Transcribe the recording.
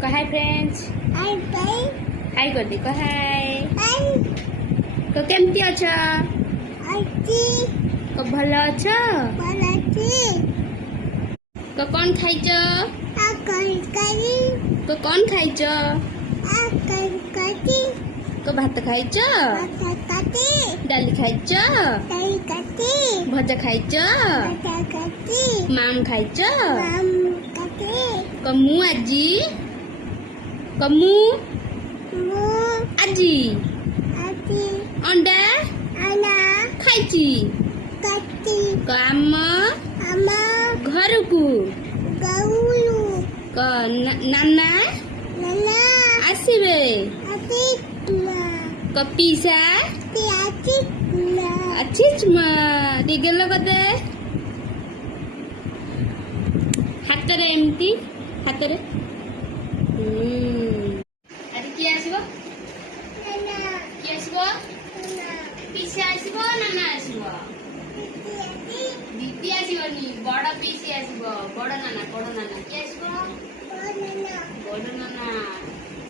कह hi friends hi कर दे कह हाय तो केमती अच्छा तो भला अच्छा तो कौन खाइच तो कौन खाइच तो भात खाइच डाली खाइच भजा खाइच माम खाइच कमु आजी कमु आजी अंडा खाइची काम घर को नाना आसबे कपीसा अच्छीचमा दिगेल कदे हाथ रे एमती हाथ रे आज किए आसीबो किए आसीबो पीसी आसीबो नाना आसीबो दीदी आसीबनी बड़ पीसी आसीबो बड़ नाना किए आसीबो बड़ नाना